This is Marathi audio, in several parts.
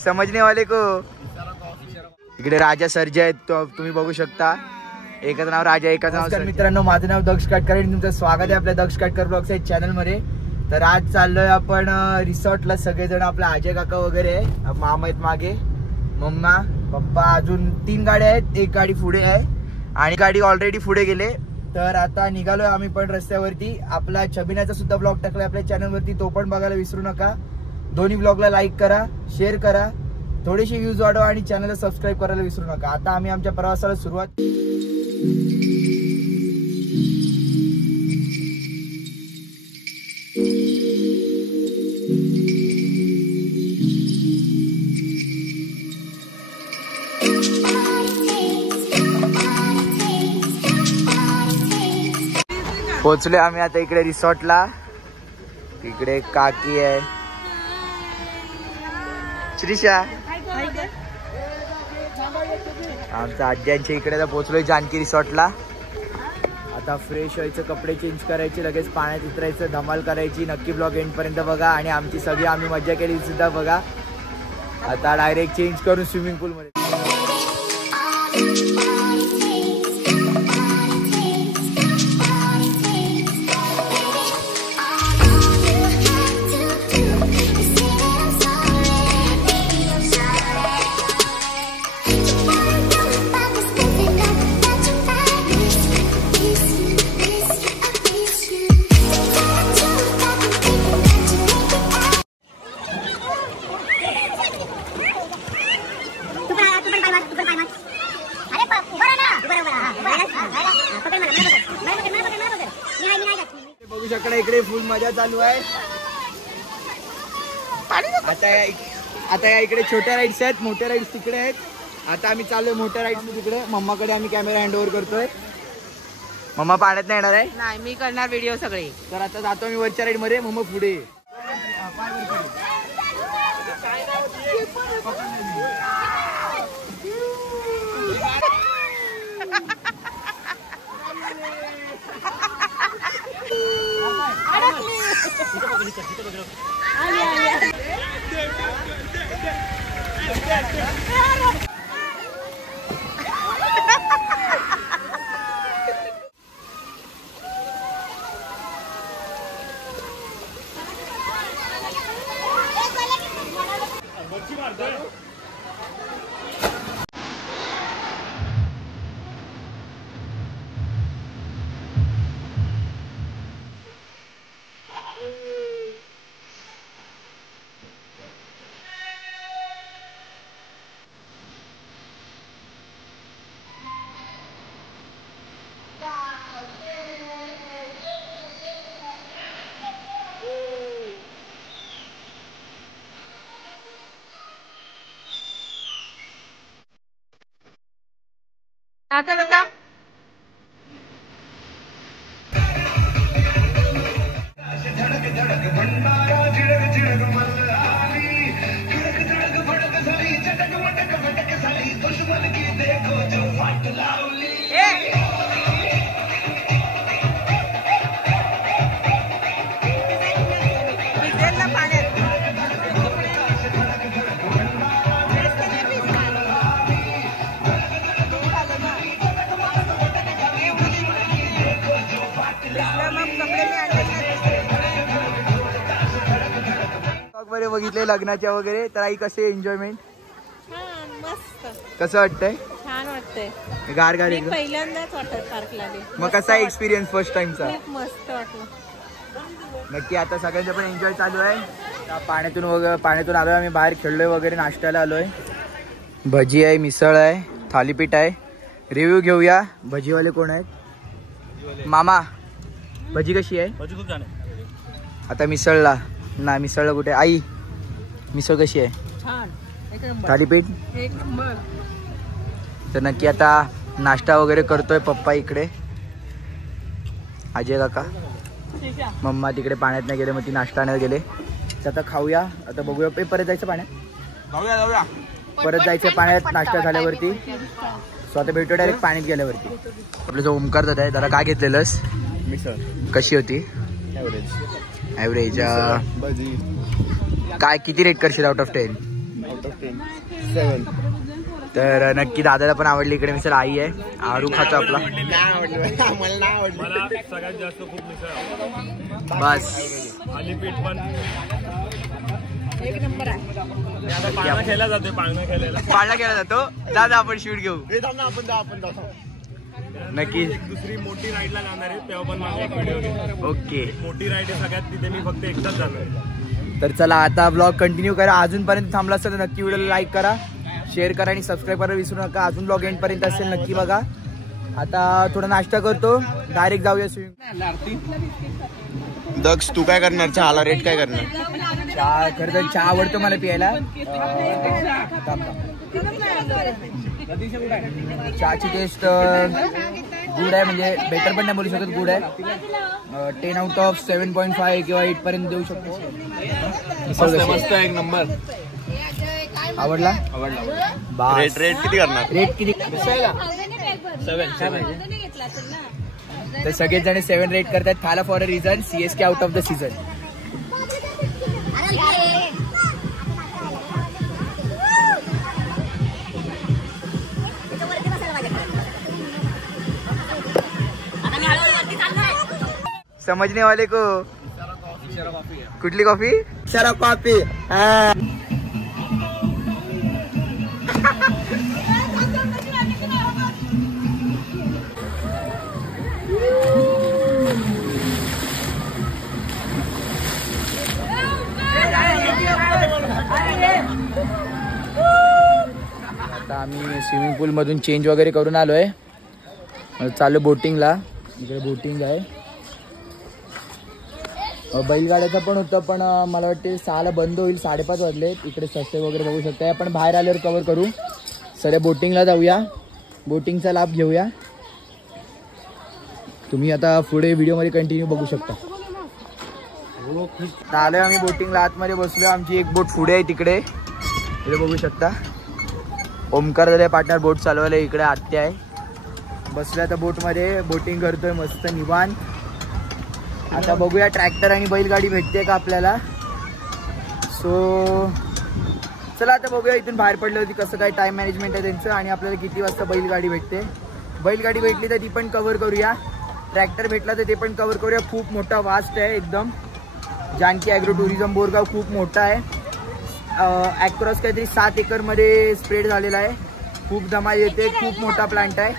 समजने वाले को इकडे राजा सर्जा आहेत तो तुम्ही बघू शकता. एकाचं नाव राजा एकाचं नाव. मित्रांनो माझं नाव दक्ष काटकर आणि तुमचं स्वागत आहे आपल्या दक्ष काटकर ब्लॉग्स या चॅनल मध्ये. तर आज चाललोय आपण रिसॉर्टला. सगळेजण आपला अजय काका वगैरे आहे, मामा आहेत मागे, मम्मा पप्पा, अजून 3 गाड्या आहेत, एक गाडी पुढे आहे आणि गाडी ऑलरेडी पुढे गेले. तर आता निघालोय आम्ही पण रस्त्यावरती. आपला छबिनाचा सुद्धा ब्लॉग टाकलाय आपल्या चॅनलवरती, तो पण बघायला विसरू नका. दोन्ही ब्लॉगला लाईक करा, शेअर करा, थोडीशी व्ह्यूज वाढवा आणि चॅनलला सबस्क्राईब करायला विसरू नका. आता आम्ही आमच्या प्रवासाला सुरुवात. पोहोचले आम्ही आता इकडे रिसॉर्टला. इकडे काकी आहे, श्रीषा, आमच्या आज्यांच्या इकडे पोहोचलोय जानकी रिसॉर्टला. आता फ्रेश व्हायचं, कपडे चेंज करायचे, लगेच पाण्यात उतरायचं, धमाल करायची. नक्की ब्लॉग एंड पर्यंत बघा आणि आमची सगळी आम्ही मजा केली सुद्धा बघा. आता डायरेक्ट चेंज करून स्विमिंग पूल मध्ये. बघू शकता इकडे फुल मजा चालू आहे. आता या इकडे छोट्या राईड्स आहेत, मोठ्या राईड्स तिकडे आहेत. आता आम्ही चाललोय मोठ्या राईड्स तिकडे. मम्माकडे आम्ही कॅमेरा हँड ओव्हर करतोय. मम्मा पाण्यात नाही येणार आहे. नाही, मी करणार व्हिडिओ सगळे. तर आता जातो मी वरच्या राईड मध्ये, मम्मा पुढे. आता बघा बघितले लग्नाच्या वगैरे. तर आई कसे एन्जॉयमेंट? मस्त. कसं वाटतंय? छान वाटतंय. गार गार पहिल्यांदाच वॉटर पार्कला आले. मग कसा एक्सपिरियन्स फर्स्ट टाइमचा? मस्त वाटलं. नक्की. आता सगळ्यांचा पण एन्जॉय चालू आहे. पाण्यातून आलोय आम्ही, बाहेर खेळलोय वगैरे, नाश्त्याला आलोय. भजी आहे, मिसळ आहे, थालीपीठ आहे. रिव्ह्यू घेऊया. भजीवाले कोण आहेत? मामा, भजी कशी आहे? भजी खूप छान आहे. आता मिसळला ना, मिसळला कुठे? आई, मिसळ कशी आहे? छान, एक नंबर. थालीपीठ एक नंबर. तर नक्की आता नाश्ता वगैरे करतोय पप्पा इकडे, अजय काका, मम्मा तिकडे पाण्यात नाही गेले, मग ती नाश्ता आणायला गेले. आता खाऊया. आता बघूया परत जायचं पाण्यात. जाऊया जाऊया. परत जायचं पाण्यात नाश्ता झाल्यावरती. सो आता भेटू डायरेक्ट पाण्यात गेल्यावरती. आपलं जो ओमकार दादा आहे, त्याला काय घेतलेलंस? मिसळ कशी होती? ॲव्हरेज. काय किती रेट करशील आउट ऑफ 10? Out of 10 7. तर नक्की दादाला पण आवडली. इकडे मिसळ आई आहे, आरू खातो आपला. मला सगळ्यात जास्त खूप मिसळ बस आणि पीठ पण एक नंबर आहे. पाळणा खेळला जाते. पाळणा केला जातो. दादा आपण शूट घेऊ आपण नक्की. दुसरी मोठी राईडला जाणार आहे, तेव्हा पण माझा एक व्हिडिओ घे. ओके. मोठी राईड आहे सगळ्यात, तिथे मी फक्त एकटाच जाणार आहे. तर चला आता ब्लॉग कंटिन्यू करा. अजूनपर्यंत थांबला असेल तर नक्की व्हिडिओला लाईक करा, शेअर करा आणि सबस्क्राईब करायला विसरू नका. अजून ब्लॉग एंड पर्यंत असेल नक्की बघा. आता थोडा नाश्ता करतो, डायरेक्ट जाऊया स्विमिंग. दक्ष तू काय करणार? चहाला रेट काय करणार? चहा खरं तर चहा आवडतो मला प्यायला. चहाची टेस्ट गुड आहे, म्हणजे बेटर पण नाही बोलू शकत, गुड आहे. 10 आउट ऑफ 7.5 किंवा 8 पर्यंत देऊ शकतो. मस्त एक नंबर. आवडला? रेट किती करणार? रेट किती? 7. तर सगळेच जण 7 रेट करतात. खाला for a reason, CSK out of the season. समझने वाले को कुठली कॉफी? शराब कॉफी. आता आम्ही स्विमिंग पूल मधून चेंज वगैरे करून आलोय, चालू बोटिंगला. इकडे बोटिंग आहे. बैलगाड्याचं पण होतं, पण मला वाटते 6ला बंद होईल. 5:30 वाजले. इकडे सस्ते वगैरे बघू शकता. आपण बाहेर आल्यावर कव्हर करू. सर बोटिंगला जाऊया, बोटिंगचा लाभ घेऊया. तुम्ही आता पुढे व्हिडिओमध्ये कंटिन्यू बघू शकता. आलोय आम्ही बोटिंगला, आतमध्ये बसलो. आमची एक बोट पुढे आहे, तिकडे बघू शकता. ओमकार दादा पार्टनर बोट चालवायला. इकडे आत्या आहे, बसल्या आता बोटमध्ये. बोटिंग करतोय मस्त निवांत. आता बघूया ट्रॅक्टर आणि बैलगाडी भेटते का आपल्याला. सो चला आता बघूया इथून बाहेर पडली होती कसं काय टाइम मॅनेजमेंट आहे त्यांचं, आणि आपल्याला किती वाजता बैलगाडी भेटते. बैलगाडी भेटली तर ती पण कव्हर करूया. ट्रॅक्टर भेटला तर ते पण कव्हर करूया. खूप मोठा वास्ट आहे एकदम. जानकी ॲग्रो टुरिझम बोरगाव खूप मोठा आहे. ॲक्रॉस काहीतरी 7 एकरमध्ये स्प्रेड झालेला आहे. खूप धमाल येते, खूप मोठा प्लांट आहे.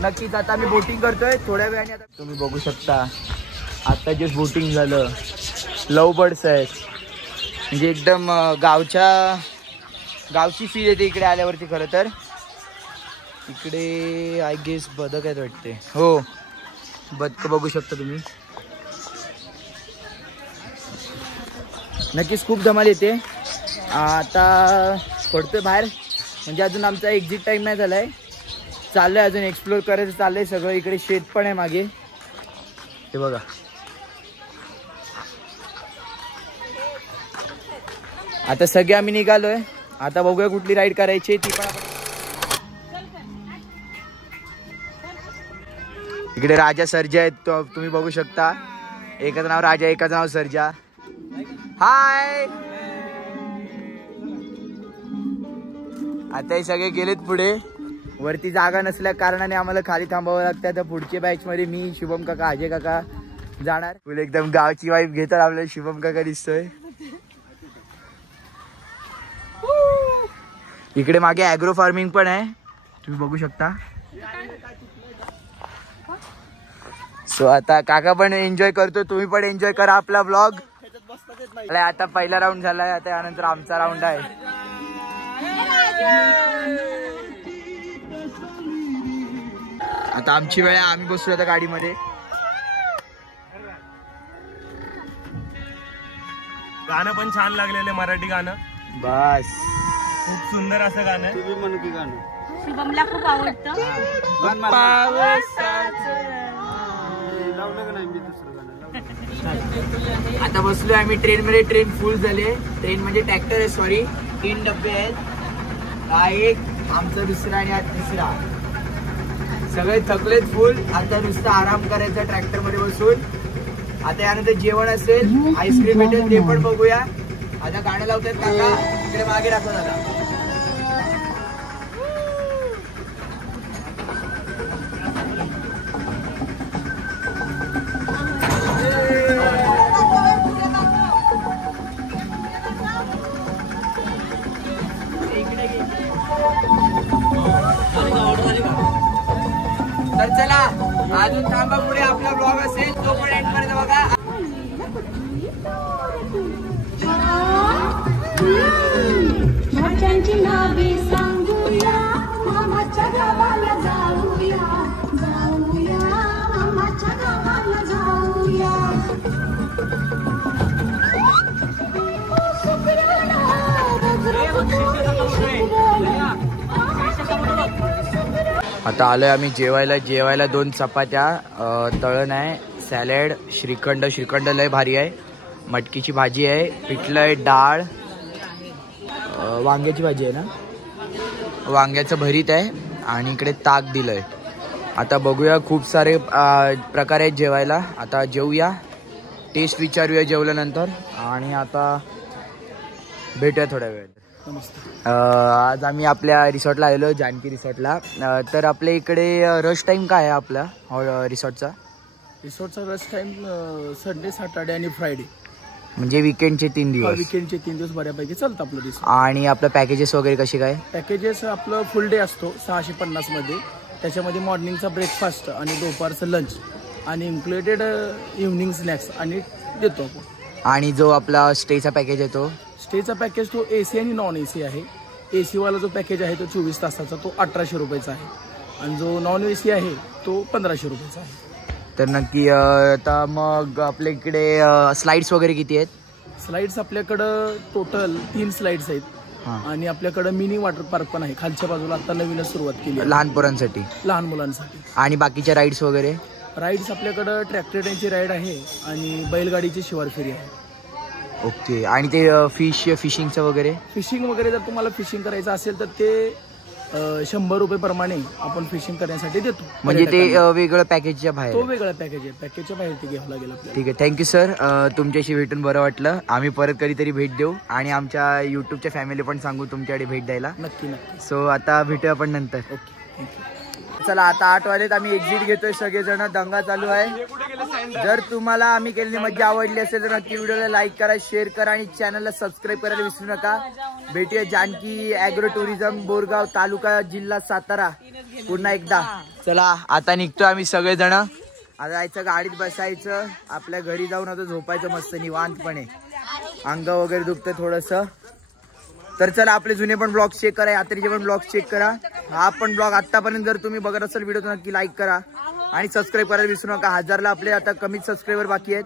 नक्कीच आता आम्ही बोटिंग करतोय थोड्या वेळाने. आता तुम्ही बघू शकता आता जे बोटिंग झालं. लव बर्ड्स आहेत, म्हणजे एकदम गावची फील येते इकडे आल्यावरती. खरं तर इकडे आय गेस बदक आहेत वाटते. हो, बदक बघू शकता तुम्ही. नक्कीच खूप धमाल येते. आता पडतोय बाहेर, म्हणजे अजून आमचा एक्झिट टाइम नाही झालाय. चाललंय अजून एक्सप्लोर करायचं चाललंय सगळं. इकडे शेत पण आहे मागे, हे बघा. आता सगळे आम्ही निघालोय. आता बघूया कुठली राईड करायची ती पण. इकडे राजा सर्जा आहेत, तुम्ही बघू शकता. एकाचं नाव राजा, एकाचं नाव सर्जा. हाय. आता हे सगळे गेलेत पुढे. वरती जागा नसल्या कारणाने आम्हाला खाली थांबावं लागतं. आता पुढच्या बॅच मध्ये मी, शुभम काका, अजय काका जाणार. फुल एकदम गावची वाईफ घेतात आपल्याला. शुभम काका दिसतोय इकडे मागे. ॲग्रो फार्मिंग पण आहे, तुम्ही बघू शकता. सो आता काका पण एन्जॉय करतो, तुम्ही पण एन्जॉय करा आपला ब्लॉग. आता पहिला राऊंड झालाय, आता यानंतर आमचा राऊंड आहे. आता आमची वेळ आहे, आम्ही बसलो आता गाडीमध्ये. गाणं पण छान लागलेलं, मराठी गाणं. बस खूप सुंदर असं गाणं. तुम्ही म्हणू की गाणं शुभमला खूप आवडतं. आता बसलोय आम्ही ट्रेन मध्ये. ट्रेन फुल झाले. ट्रेन म्हणजे ट्रॅक्टर आहे, सॉरी, 3 डबे आहेत. हा एक, आमचा दुसरा आणि हा तिसरा. सगळे थकलेत फुल. आता नुसतं आराम करायचा ट्रॅक्टर मध्ये बसून. आता यानंतर जेवण असेल, आईस्क्रीम भेटेल, ते पण बघूया. आता गाणं लावतात काका, इकडे मागे दाखव दादा. तर चला अजून थांबा, पुढे आपला ब्लॉग असेल तो पण एंड पर्यंत बघा. भाच्यांची नावे सांगूया, मामाच्या गावाला जाऊया, जाऊया मामाच्या गावाला जाऊया. आता आलोय आम्ही जेवायला 2 चपात्या, तळण आहे, सॅलड, श्रीखंड लय भारी आहे, मटकीची भाजी आहे, पिठलं आहे, डाळ, वांग्याची भाजी आहे ना, वांग्याचं भरीत आहे आणि इकडे ताक दिलंय. आता बघूया, खूप सारे प्रकार आहेत जेवायला. आता जेवूया, टेस्ट विचारूया जेवल्यानंतर आणि आता भेटूया थोड्या वेळ. आज आम्ही आपल्या रिसॉर्टला आलेलो, जानकी रिसॉर्टला. तर आपल्या इकडे रश टाइम काय आहे आपला रिसॉर्टचा रश टाइम संडे, सॅटर्डे आणि फ्रायडे, म्हणजे वीकेंडचे 3 दिवस. वीकेंडचे 3 दिवस बऱ्यापैकी चालतं आपलं रिसॉर्ट. आणि आपलं पॅकेजेस वगैरे कसे काय? पॅकेजेस आपलं फुल डे असतो 650 मध्ये. त्याच्यामध्ये मॉर्निंगचा ब्रेकफास्ट आणि दुपारचं लंच आणि इन्क्लुडेड इव्हनिंग स्नॅक्स आणि देतो आपण. आणि जो आपला स्टेचा पॅकेज आहे तो स्टेचा पॅकेज तो AC आणि नॉन AC आहे. AC वाला जो पॅकेज आहे तो 24 तासाचा, तो 1800 रुपयाचा आहे. आणि जो नॉन AC आहे तो 1500 रुपयाचा आहे. तर नक्की. आता मग आपल्या इकडे स्लाइड्स वगैरे किती आहेत? स्लाइड्स आपल्याकडं टोटल 3 स्लाइड्स आहेत. आणि आपल्याकडं मिनी वॉटर पार्क पण आहे खालच्या बाजूला, आता नवीनच सुरुवात केली लहान पोरांसाठी, लहान मुलांसाठी. आणि बाकीच्या राईड्स वगैरे? राईड्स आपल्याकडं ट्रॅक्टरची राईड आहे आणि बैलगाडीची शिवार फेरी आहे. ओके. आणि ते फिशिंगचं वगैरे? फिशिंग वगैरे जर तुम्हाला फिशिंग करायचं असेल तर ते 100 रुपये प्रमाणे आपण फिशिंग करण्यासाठी देतो. म्हणजे ते वेगळं पॅकेजच्या बाहेर? तो वेगळा पॅकेज आहे, पॅकेजच्या बाहेर ते घ्यावं लागेल आपल्याला. ठीक आहे, थँक्यू सर. तुमच्याशी भेटून बरं वाटलं. आम्ही परत कधीतरी भेट देऊ आणि आमच्या युट्यूबच्या फॅमिली पण सांगू तुमच्याकडे भेट द्यायला. नक्की. सो आता भेटूया आपण नंतर. Okay, thank you. चला आता 8 वाजलेत, आम्ही एक्झिट घेतोय, सगळेजण दंगा चालू आहे. जर तुम्हाला आम्ही केलेली मज्जा आवडली असेल तर नक्की व्हिडिओला लाईक करा, शेअर करा आणि चॅनलला सबस्क्राईब करायला विसरू नका. भेटूया जानकी ॲग्रो टुरिझम, बोरगाव तालुका, जिल्हा सातारा पुन्हा एकदा. चला आता निघतोय आम्ही सगळेजण. आता जायचं, गाडीत बसायचं, आपल्या घरी जाऊन आता झोपायचं मस्त निवांतपणे. अंग वगैरे दुखतं थोडंसं. तर चला, आपले जुने पण ब्लॉग चेक करा, यात्रेचे पण ब्लॉग चेक करा. हा पण ब्लॉग आतापर्यंत जर तुम्ही बघत असाल व्हिडिओ तर नक्की लाईक करा आणि सबस्क्राईब करायला विसरू नका. 1000ला आपले आता कमीच सबस्क्रायबर बाकी आहेत.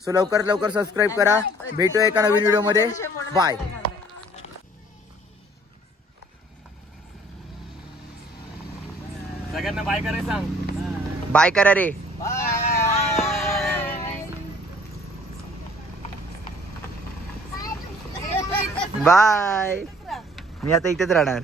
सो लवकरात लवकर सबस्क्राईब करा. भेटूया एका नवीन व्हिडिओमध्ये. बाय. सगळ्यांना बाय करायला सांग. बाय करा रे. बाय. मी आता इथेच राहणार.